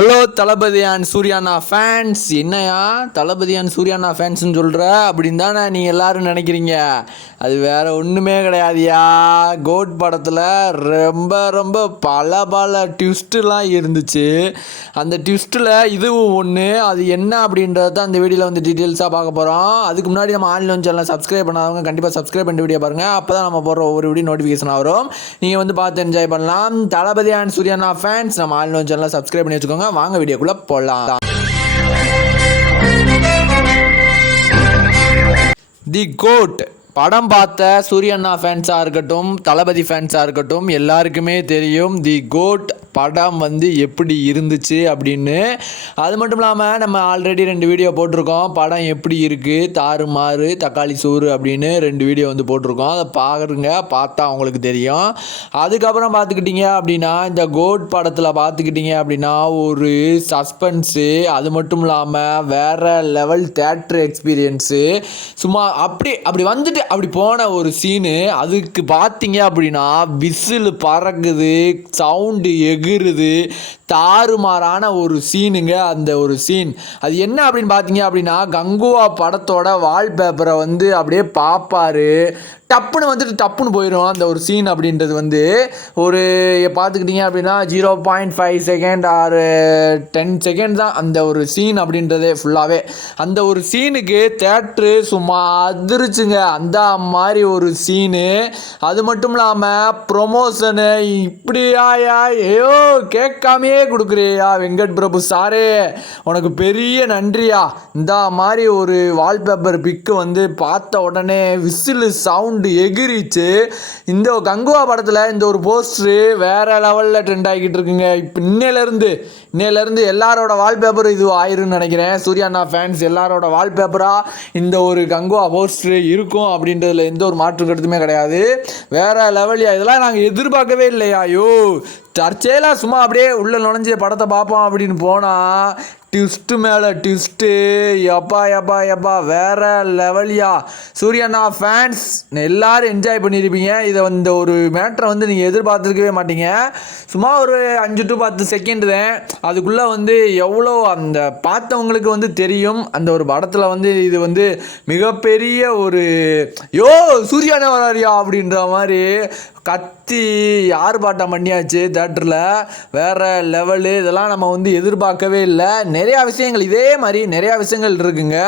Hello தளபதியான் சூர்யானா fans என்னையா? தளபதியான் சூர்யானா ஃபேன்ஸ்னு சொல்கிற அப்படின்னு தானே நீங்கள் எல்லோரும் நினைக்கிறீங்க. அது வேற ஒன்றுமே கிடையாதுயா. கோட் படத்தில் ரொம்ப ரொம்ப பல பல ட்விஸ்ட்டுலாம் இருந்துச்சு. அந்த ட்விஸ்ட்டில் இதுவும் ஒன்று அது என்ன அப்படின்றத தான் இந்த வீடியோவில் வந்து டீட்டெயில்ஸாக பார்க்க போகிறோம் அதுக்கு முன்னாடி நம்ம ஆன்லைன் சேனல் சப்ஸ்கிரைப் பண்ணாதவங்க கண்டிப்பாக சப்ஸ்கிரைப் பண்ணி வீடியோ பாருங்கள் அப்போ தான் நம்ம போகிற ஒவ்வொரு வீடியோ நோட்டிஃபிகேஷன் வரும். நீங்கள் வந்து பார்த்து என்ஜாய் பண்ணலாம். தளபதியான் சூர்யானா ஃபேன்ஸ் நம்ம ஆன்லைன் சேனலில் சப்ஸ்கிரைப் பண்ணி வச்சுக்கோங்க. வாங்க வீடியோக்குள்ளே போகலாம் தி கோட் படம் பார்த்த சூரியண்ணா ஃபேன்ஸாக இருக்கட்டும் தளபதி ஃபேன்ஸாக இருக்கட்டும் எல்லாருக்குமே தெரியும் தி கோட் படம் வந்து எப்படி இருந்துச்சு அப்படின்னு. அது மட்டும் இல்லாமல் நம்ம ஆல்ரெடி ரெண்டு வீடியோ போட்டிருக்கோம். படம் எப்படி இருக்குது தாறுமாறு தக்காளி சோறு அப்படின்னு ரெண்டு வீடியோ வந்து போட்டிருக்கோம். அதை பார்க்குறங்க பார்த்தா உங்களுக்கு தெரியும். அதுக்கப்புறம் பார்த்துக்கிட்டிங்க அப்படின்னா இந்த கோட் படத்தில் பார்த்துக்கிட்டிங்க அப்படின்னா ஒரு சஸ்பென்ஸு அது மட்டும் இல்லாமல் வேறு லெவல் தேட்ரு எக்ஸ்பீரியன்ஸு சும்மா அப்படி அப்படி வந்துட்டு அப்படி போன ஒரு சீனு அதுக்கு பார்த்தீங்க அப்படின்னா விசில் பறக்குது சவுண்டு எகிறுது தாறுமாறான ஒரு சீனுங்க அந்த ஒரு சீன் அது என்ன அப்படின்னு பார்த்தீங்க அப்படின்னா கங்குவா படத்தோட வால்பேப்பரை வந்து அப்படியே பார்ப்பாரு டப்புன்னு வந்துட்டு டப்புன்னு போயிடும் அந்த ஒரு சீன் அப்படின்றது வந்து. ஒரு பார்த்துக்கிட்டிங்க அப்படின்னா zero point five second or ten second தான் அந்த ஒரு சீன் அப்படின்றதே ஃபுல்லாகவே அந்த ஒரு சீனுக்கு தேட்ரு சும்மா அதிர்ச்சுங்க. அந்த மாதிரி ஒரு சீனு அது மட்டும் இல்லாமல் ப்ரொமோஷனு இப்படியாயா? ஐயோ கேட்காமையே கொடுக்குறியா வெங்கட் பிரபு சாரே. உனக்கு பெரிய நன்றியா. இந்த மாதிரி ஒரு வால்பேப்பர் பிக்கு வந்து பார்த்த உடனே விசிலு சவுண்டு எகிரிச்சு இந்த கங்குவா படத்தில் இந்த ஒரு போஸ்டரு வேற லெவலில் ட்ரெண்ட் ஆகிக்கிட்டு இருக்குங்க. இப்போ இன்னையிலேருந்து இன்னையிலேருந்து எல்லாரோட வால்பேப்பர் இது ஆயிரும்னு நினைக்கிறேன். சூர்யாண்ணா ஃபேன்ஸ் எல்லாரோட வால்பேப்பராக இந்த ஒரு கங்குவா போஸ்ட்ரு இருக்கும் அப்படின்றதுல எந்த ஒரு மாற்று கருத்துமே கிடையாது. வேற லெவலியா இதெல்லாம் நாங்கள் எதிர்பார்க்கவே இல்லையா ஐயோ. சர்ச்சையெல்லாம் சும்மா அப்படியே உள்ளே நுழைஞ்சு படத்தை பார்ப்போம் அப்படின்னு போனால் ட்விஸ்ட்டு மேலே ட்விஸ்ட்டு எப்பா எப்பா எப்பா வேற லெவலியா? சூரியண்ணா ஃபேன்ஸ் எல்லோரும் என்ஜாய் பண்ணியிருப்பீங்க. இதை இந்த ஒரு மேட்ரை வந்து நீங்கள் எதிர்பார்த்துருக்கவே மாட்டீங்க. சும்மா ஒரு அஞ்சு டு பத்து செகண்ட் தான் அதுக்குள்ளே வந்து எவ்வளோ அந்த பார்த்தவங்களுக்கு வந்து தெரியும். அந்த ஒரு படத்தில் வந்து இது வந்து மிகப்பெரிய ஒரு யோ சூர்யாண்ணா வராரியா? அப்படின்ற மாதிரி கத்தி ஆர்ப்பாட்டம் பண்ணியாச்சு தேட்டரில் வேறு லெவலு இதெல்லாம் நம்ம வந்து எதிர்பார்க்கவே இல்லை. நிறையா விஷயங்கள் இதே மாதிரி நிறையா விஷயங்கள் இருக்குங்க.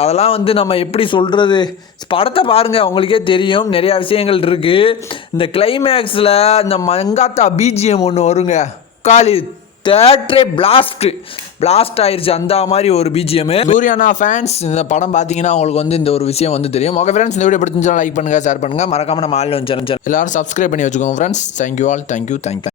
அதெல்லாம் வந்து நம்ம எப்படி சொல்கிறது படத்தை பாருங்கள் உங்களுக்கே தெரியும். நிறையா விஷயங்கள் இருக்குது இந்த கிளைமேக்ஸில் இந்த மங்காத்தா பிஜிஎம் ஒன்று வருங்க. காலி தேட்டரே பிளாஸ்ட் பிளாஸ்ட் ஆயிடுச்சு அந்த மாதிரி ஒரு பிஜிஎம் சூர்யானா ஃபேன்ஸ் இந்த படம் பார்த்தீங்கன்னா உங்களுக்கு வந்து இந்த ஒரு விஷயம் வந்து தெரியும். ஓகே ஃப்ரெண்ட்ஸ் இந்த வீடியோ பிடிச்சிருந்தா லைக் பண்ணுங்கள் ஷேர் பண்ணுங்கள் மறக்காம நம்ம ஆள் வந்து எல்லாரும் சப்ஸ்கிரைப் பண்ணி வச்சுக்கோங்க friends thank you all thank you thank you